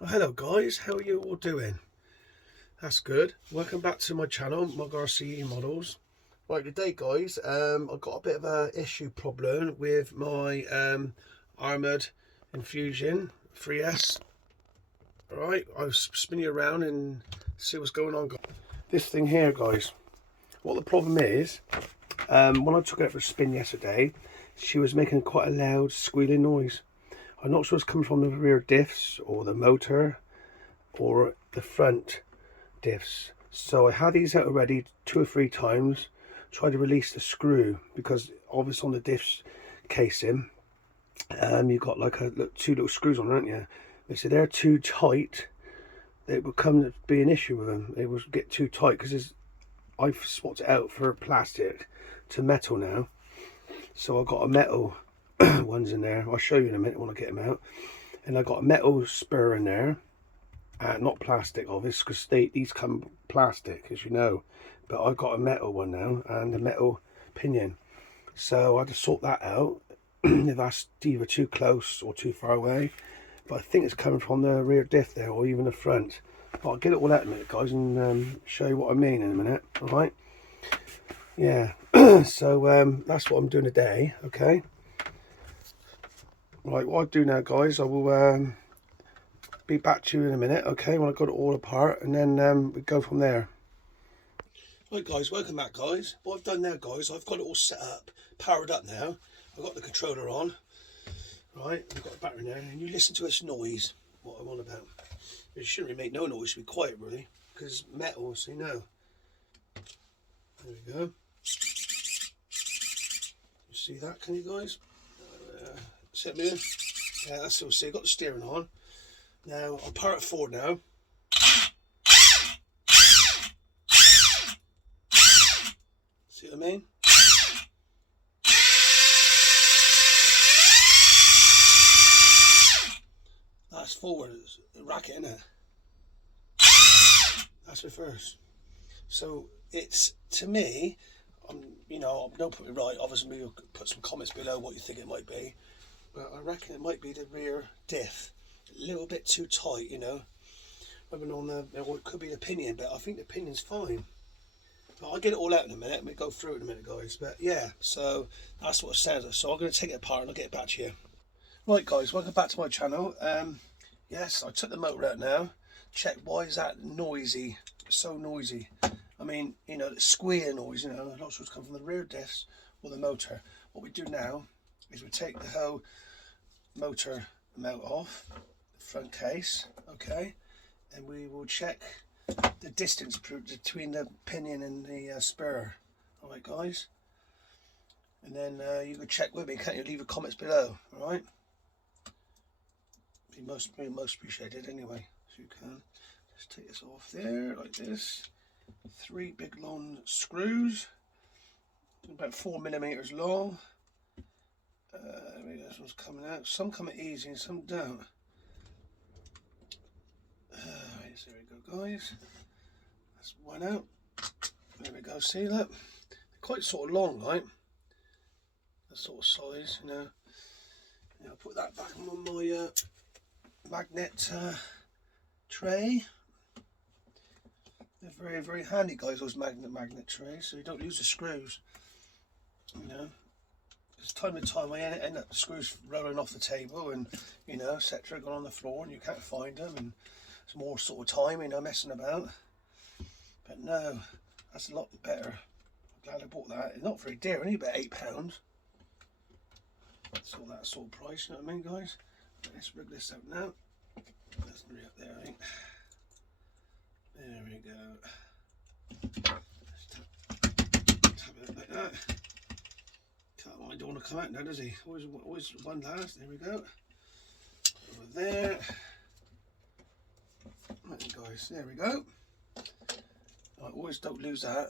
Oh, hello guys, how are you all doing? That's good. Welcome back to my channel, Mug RCE Models. Right, today guys, I've got a bit of a issue problem with my armoured Infusion 3S. Alright, I'll spin you around and see what's going on. This thing here guys, what the problem is, when I took it out for a spin yesterday, she was making quite a loud squealing noise. I'm not sure it's coming from the rear diffs or the motor or the front diffs. So I had these out already 2 or 3 times, tried to release the screw because obviously on the diffs casing you've got like two little screws on, aren't you? They said they're too tight, it would come to be an issue with them. They would get too tight because I've swapped it out for plastic to metal now, so I've got a metal ones in there. I'll show you in a minute when I get them out. And I got a metal spur in there, not plastic obviously, because these come plastic as you know, but I've got a metal one now and a metal pinion, so I had to sort that out. If that's either too close or too far away, but I think it's coming from the rear diff there, or even the front. But I'll get it all out in a minute guys and show you what I mean in a minute. All right, yeah. So that's what I'm doing today. Okay, right, what I'll do now guys, I will be back to you in a minute, okay, when I got it all apart, and then we go from there. Right guys, welcome back guys. What I've done now guys, I've got it all set up, powered up now. I've got the controller on, right, I've got the battery now, and you listen to this noise, what I'm on about. It shouldn't really make no noise, it should be quiet really, because metal, so you know. There we go. You see that, can you guys? Set me in. Yeah, that's all. See, I've got the steering on. Now, I'll power it forward now. See what I mean? That's forward, it's a racket, isn't it? That's reverse. So it's, to me, you know, don't put me right, obviously you'll put some comments below what you think it might be, but I reckon it might be the rear diff. A little bit too tight, you know. Maybe on the, or it could be the pinion, but I think the pinion's fine. But I'll get it all out in a minute, we'll go through it in a minute guys. But yeah, so that's what it sounds like. So I'm going to take it apart and I'll get it back to you. Right guys, welcome back to my channel. Yes, I took the motor out now. Check why is that noisy, so noisy. I mean, you know, the squealing noise, you know, I'm not sure it's come from the rear diffs or the motor. What we do now is we take the whole motor mount off, the front case, okay, and we will check the distance between the pinion and the spur. All right guys, and then you can check with me, can't you? Leave your comments below. All right, be most appreciated anyway. So you can just take this off there like this. 3 big long screws, about 4mm long. This one's coming out. Some come easy and some don't. Right, there we go guys, that's one out. There we go, see that? They're quite sort of long, right? That sort of size, you know. Now I'll put that back on my magnet tray. They're very, very handy guys, those magnet trays, so you don't lose the screws, you know. Because time to time I end up screws rolling off the table and, you know, etc., gone on the floor and you can't find them, and it's more sort of time, you know, messing about. But no, that's a lot better. I'm glad I bought that. It's not very dear, only about £8. That's all that sort of price, you know what I mean guys? Let's rig this out now. That's really up there, I think. There we go. Tap it like that. I don't want to come out now, does he? Always one last. There we go. Over there. Right, guys. There we go. I always don't lose that.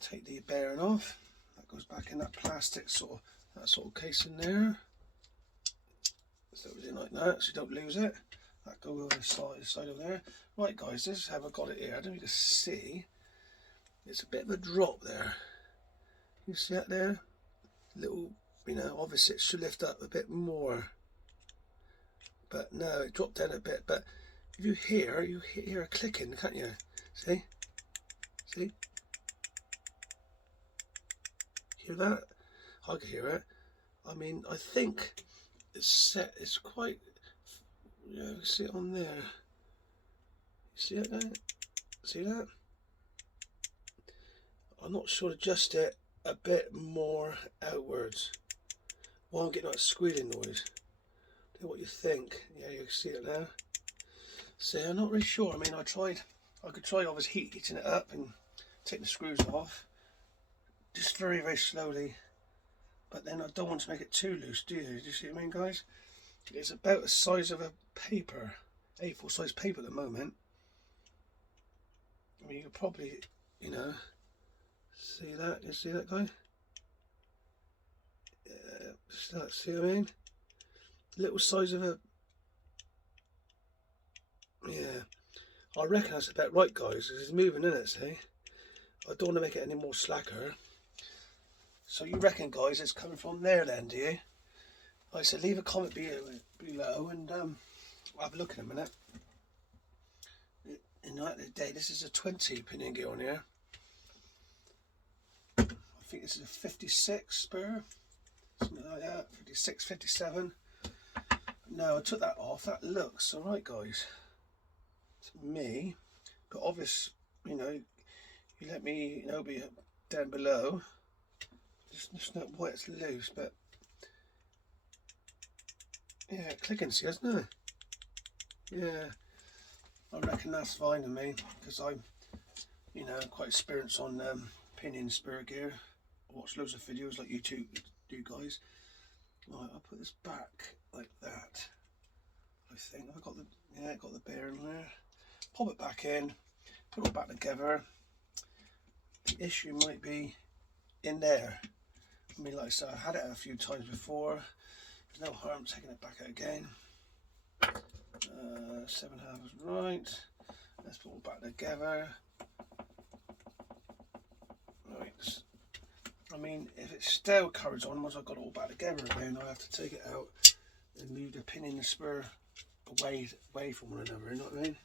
Take the bearing off. That goes back in that plastic sort of case in there. So it was in like that, so you don't lose it. That goes over the side of there. Right guys, this is how I got it here. I don't know if you can see. It's a bit of a drop there. You see that there? Little, you know, obviously it should lift up a bit more. but no, it dropped down a bit. But if you hear a clicking, can't you? See? Hear that? I can hear it. I mean, I think it's set. It's quite. You know, see it on there. See it there? See that? I'm not sure to adjust it a bit more outwards. Well, I'm getting that squealing noise. Tell you what you think. Yeah, you can see it now. So I'm not really sure. I mean, I could try obviously heating it up and taking the screws off. Just very, very slowly. But then I don't want to make it too loose, do you? Do you see what I mean, guys? It's about the size of a paper. A4 size paper at the moment. I mean, you could probably, you know, see that? You see that, guy? Yeah, see what I mean? Little size of a... Yeah. I reckon that's about right, guys. It's moving, isn't it, see? I don't want to make it any more slacker. So you reckon, guys, it's coming from there then, do you? Like I said, leave a comment below and I'll have a look in a minute. In the day, this is a 20 pinion gear on here. I think this is a 56 spur, something like that, 56, 57. No, I took that off. That looks alright, guys, to me. But obviously, you know, you let me know down below. Just not why it's loose, but yeah, clicking, see, isn't it? Yeah, I reckon that's fine to me because I'm, you know, quite experienced on pinion spur gear. I watch loads of videos like you two do, guys. Right, I'll put this back like that. I think I've got the bearing there. Pop it back in, put it all back together. The issue might be in there. I mean, like I said, I've had it a few times before. There's no harm taking it back out again. 7.5 is right. Let's put it all back together. Right. I mean, if it still carries on once I've got it all back together again, I have to take it out and move the pinion and the spur away from one another, you know what I mean?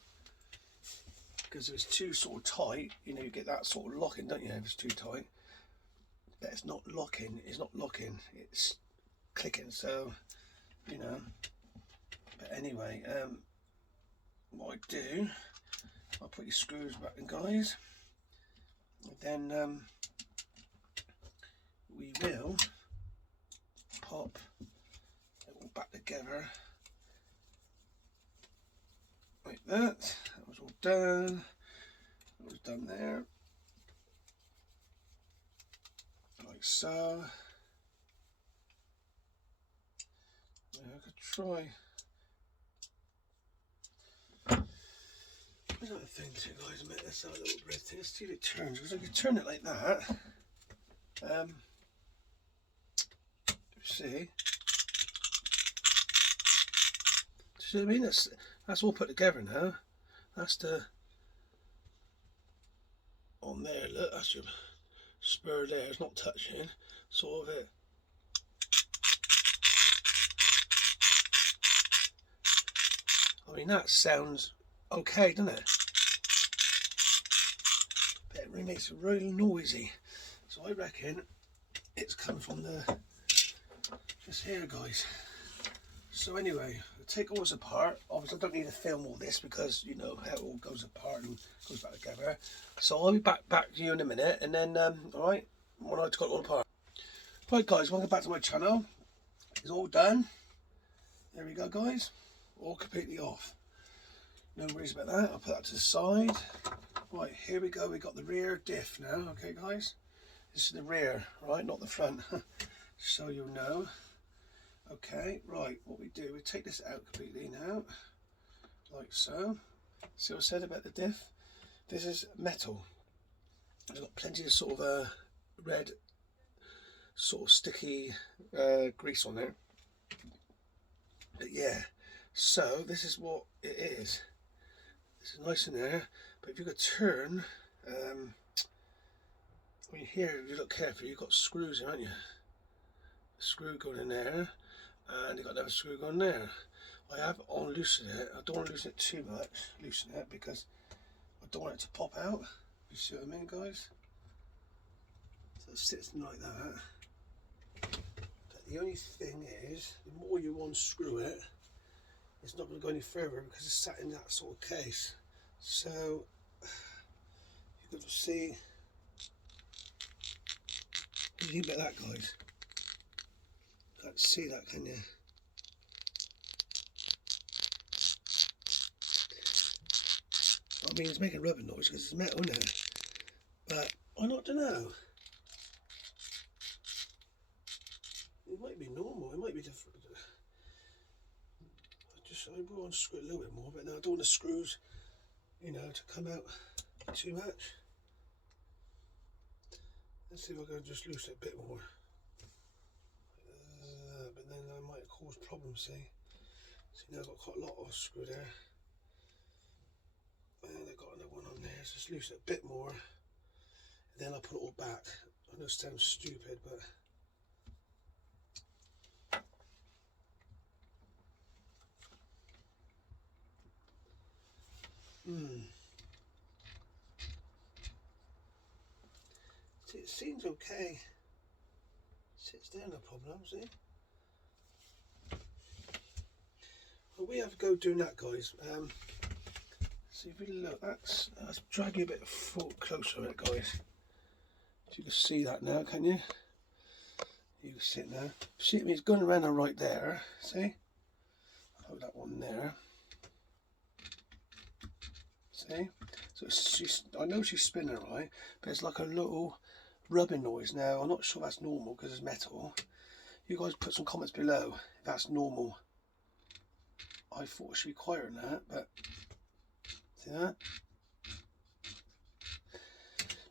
Because if it's too sort of tight, you know, you get that sort of locking, don't you, if it's too tight? But it's not locking, it's clicking, so, you know. But anyway, what I do, I'll put your screws back in, guys. And then we will pop it all back together like that. That was all done. That was done there. Like so. Yeah, I could try. There's another thing too, guys. Let's have a little breath. Let's see if it turns, because I can turn it like that. See what I mean? That's all put together now. That's the on there. Look, that's your spur there. It's not touching. Sort of it. I mean, that sounds okay, doesn't it? But it really makes it really noisy. So I reckon it's come from the just here, guys. So anyway, I'll take all this apart. Obviously I don't need to film all this because you know how it all goes apart and goes back together. So I'll be back to you in a minute, and then alright, when I've got it all apart. Right, guys, welcome back to my channel. It's all done. There we go, guys. All completely off. No worries about that. I'll put that to the side. Right, here we go. We got the rear diff now. Okay, guys. This is the rear, right? Not the front. So you'll know. Okay, right. What we do, we take this out completely now, like so. See what I said about the diff? This is metal. It's got plenty of sort of red, sort of sticky grease on there. But yeah, so this is what it is. It's nice in there, but if you could turn, I mean here, if you look carefully, you've got screws here, haven't you? A screw going in there, and you've got another screw going there. I have on loosened it. I don't want to loosen it too much, loosen it, because I don't want it to pop out. You see what I mean, guys? So it sits like that. But the only thing is, the more you unscrew it, it's not going to go any further because it's sat in that sort of case. So you can see. What do you think about that, guys? Can't see that, can you? I mean, it's making rubber noise because it's metal, isn't it? But I don't know. It might be normal. It might be different. I will unscrew it a little bit more, but now I don't want the screws, you know, to come out too much. Let's see if I can just loosen it a bit more. But then I might cause problems. See now I've got quite a lot of screw there. And I've got another one on there. So just loosen it a bit more, and then I'll put it all back. I know it sounds stupid, but see, it seems okay. Sits there, no problem. See. Well, we have to go doing that, guys. So if you look, that's drag you a bit closer a bit, guys. So you can see that now, can you? You can see it now. See, it's going around right there. See? Hold that one there. See? So I know she's spinning right, but it's like a little rubbing noise. Now I'm not sure that's normal because it's metal. You guys put some comments below if that's normal. I thought it should be quieter than that, but see that?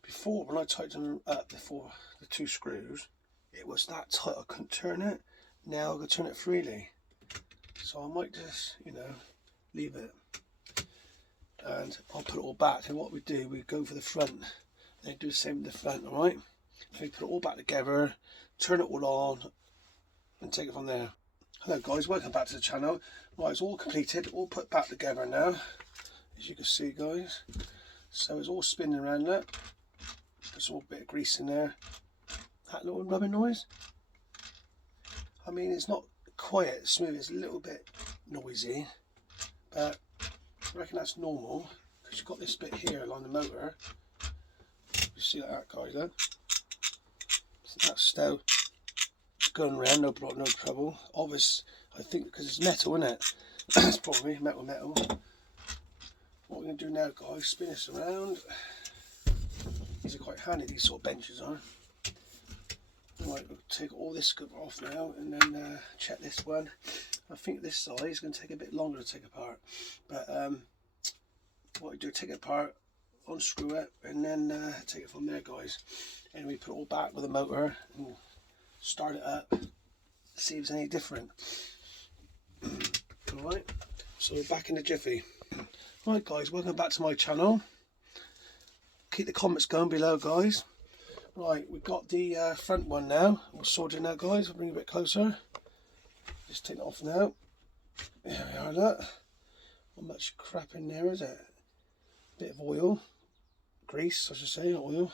Before, when I tightened up before the two screws, it was that tight I couldn't turn it. Now I can turn it freely. So I might just, you know, leave it. And I'll put it all back. And what we do, we go for the front. They do the same with the front, alright? So we put it all back together, turn it all on, and take it from there. Hello guys, welcome back to the channel. Right, it's all completed, all put back together now, as you can see, guys. So it's all spinning around that. There's all a bit of grease in there. That little rubbing noise. I mean, it's not quiet, smooth, it's a little bit noisy, but I reckon that's normal because you've got this bit here along the motor. You see that, guys? There? So that's still going around, no trouble. Obvious, I think, because it's metal, isn't it? It's probably metal. What we're going to do now, guys, spin this around. These are quite handy, these sort of benches are. Right, we'll take all this off now and then check this one. I think this side is going to take a bit longer to take apart, but what we do, take it apart, unscrew it, and then take it from there, guys. And we put it all back with the motor and start it up, see if it's any different. Alright, so we're back in the jiffy. Right guys, welcome back to my channel. Keep the comments going below, guys. Right, we've got the front one now. We'll sort it now, guys. I'll bring it a bit closer. Just take it off now. There we are, look. Not much crap in there, is it? Bit of oil. Grease, I should say, not oil.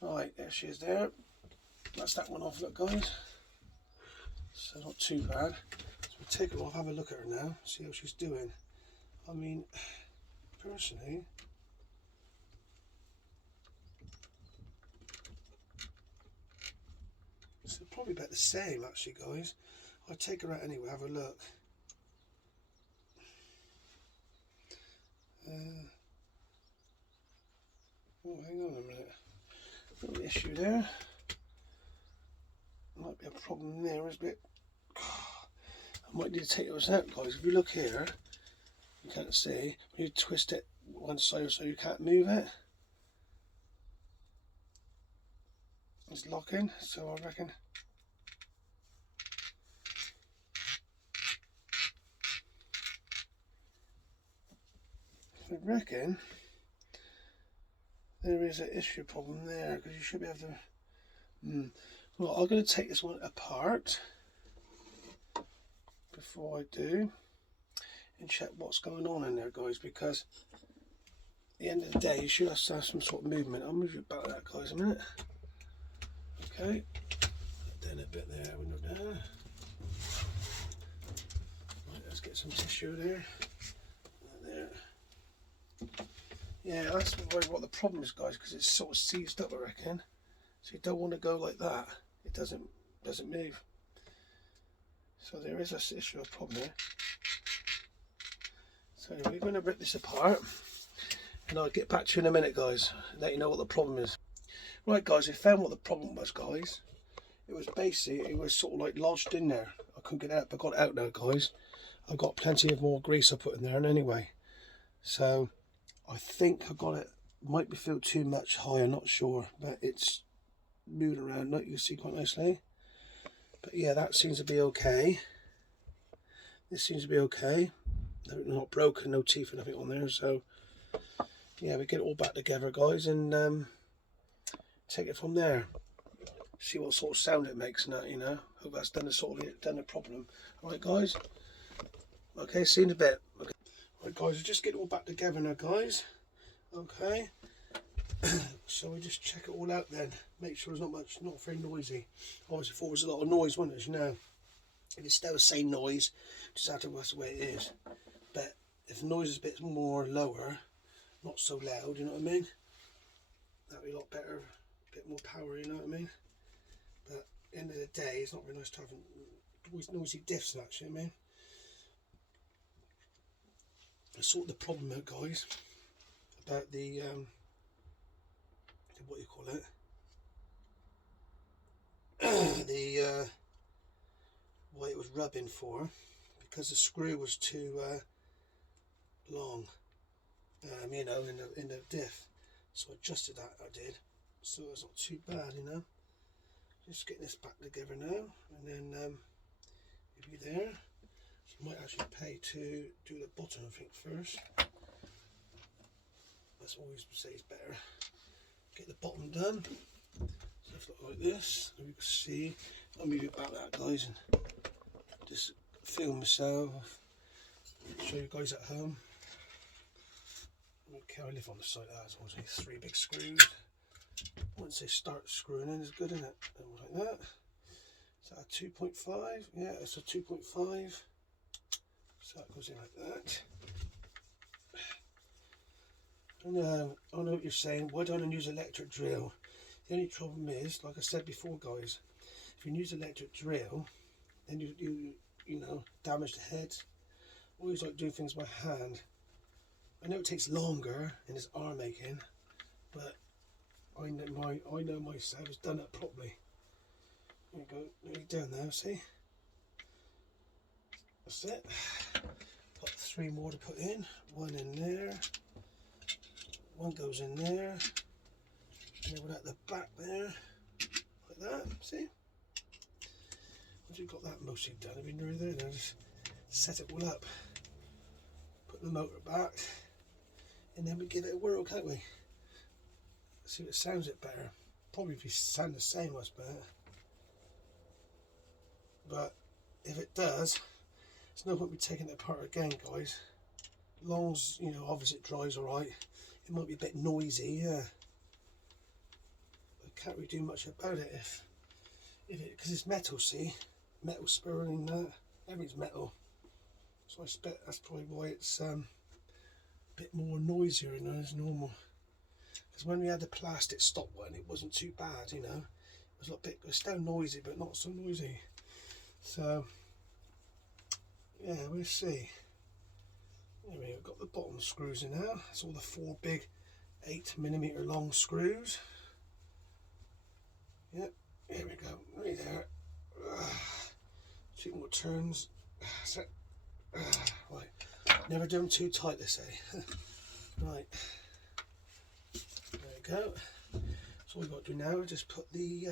Right, there she is there. That's that one off, look, guys. So not too bad. So we'll take her off, have a look at her now, see how she's doing. I mean, personally, it's probably about the same, actually, guys. I'll take her out anyway, have a look. Oh, hang on a minute. Little issue there. Might be a problem there, is a bit. I might need to take those out, guys. If you look here, you can't see. When you twist it one side or so, you can't move it. It's locking, so I reckon. There is an issue problem there, because you should be able to. Well, I'm going to take this one apart before I do. and check what's going on in there, guys, because at the end of the day you should have some sort of movement. I'll move you back that, guys, a minute. Okay, down a bit there, window there. Right, let's get some tissue there. There. Yeah, that's what the problem is, guys, because it's sort of seized up, I reckon. So you don't want to go like that. It doesn't move. So there is a issue, a problem there. So we're going to rip this apart, and I'll get back to you in a minute, guys, and let you know what the problem is. Right, guys, we found what the problem was, guys. It was basically, it was sort of like lodged in there. I couldn't get it out, but I got it out now, guys. I've got plenty of more grease I put in there, and anyway, so I think I got it. Might be feel too much high, I'm not sure, but it's moved around, like you can see quite nicely. But yeah, that seems to be okay. This seems to be okay. Not broken, no teeth or nothing on there. So yeah, we get it all back together, guys, and take it from there. See what sort of sound it makes and that, you know. Hope that's done the problem. Alright, guys. Okay, see you in a bit. Okay. Alright, guys, we'll just get it all back together now, guys. Okay. So we just check it all out then. Make sure there's not very noisy. Obviously, before there was a lot of noise, wasn't it? You know. If it's still the same noise, just have to that's the way it is. But if the noise is a bit more lower, not so loud, you know what I mean? That'd be a lot better, a bit more power, you know what I mean? But at the end of the day, it's not very nice to have noisy diffs, actually, I mean. I sort the problem out, guys, about the what you call it? The why it was rubbing for, because the screw was too long, you know, in the diff. So I adjusted that, I did. So it's not too bad, you know. Just getting this back together now, and then it'll be there. So I might actually pay to do the bottom, I think, first. That's what I always say is better. Get the bottom done. So it's like this. And you can see. I'll move it back that, guys, and just film myself. Show you guys at home. Okay, I live on the site. That's obviously 3 big screws. Once they start screwing in, it's good, isn't it? Like that. Is that a 2.5? Yeah, it's a 2.5. So that goes in like that. I know what you're saying. Why don't I use electric drill? The only problem is, like I said before, guys, if you use electric drill, then you know, damage the head. I always like doing things by hand. I know it takes longer and it's arm making, but I know myself has done it properly. There you go, nearly done now, see? That's it. Got 3 more to put in. 1 in there. 1 goes in there. And then we're at the back there. Like that, see? Once you've got that mostly done, I've been nearly there now, just set it all up. Put the motor back. And then we give it a whirl, can't we? See if it sounds it better. Probably if it sound the same, I suppose. But if it does, it's no point me taking it apart again, guys. As long as, you know, obviously it dries alright. It might be a bit noisy, yeah. I can't really do much about it if it, because it's metal, see? Metal spur and that. Everything's metal. So I expect that's probably why it's bit more noisier, you know, as normal. Because when we had the plastic stop one, it wasn't too bad, you know. It was a bit, it's still noisy, but not so noisy. So yeah, we'll see. Anyway, we've got the bottom screws in now. That's all the 4 big 8mm long screws. Yep, here we go. Right there. 2 more turns. Right. Never do them too tight, they say. Right. There we go. So all we've got to do now is just put the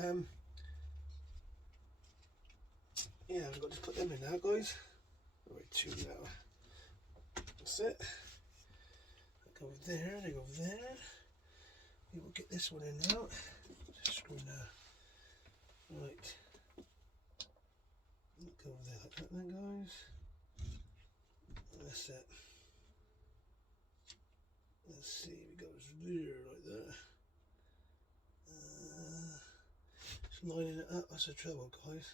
yeah, we've got to put them in now, guys. Right, 2 now. That's it. They go there, they go there. We will get this one in now. Just screw now. Right. Go over there like that then, guys. That's it. Let's see, it goes there like that. Just lining it up, that's the trouble, guys.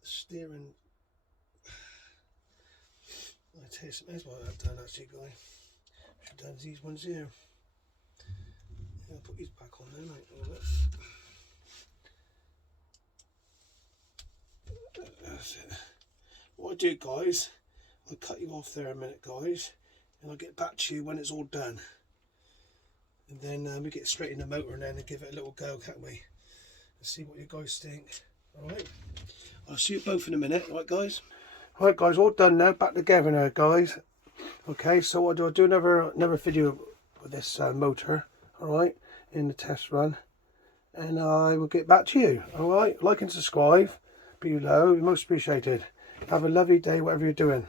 The steering. I tell you something else what I've done actually, guys. Should have done these ones here. I'll put these back on there, mate. That's it. What I do, guys, I'll cut you off there a minute, guys, and I'll get back to you when it's all done. And then we get straight in the motor and then give it a little go, can't we? Let's see what you guys think. Alright, I'll see you both in a minute, right, guys? Alright, guys, all done now, back together now, guys. Okay, so I'll do another video with this motor, alright, in the test run. And I will get back to you, alright? Like and subscribe below, most appreciated. Have a lovely day, whatever you're doing.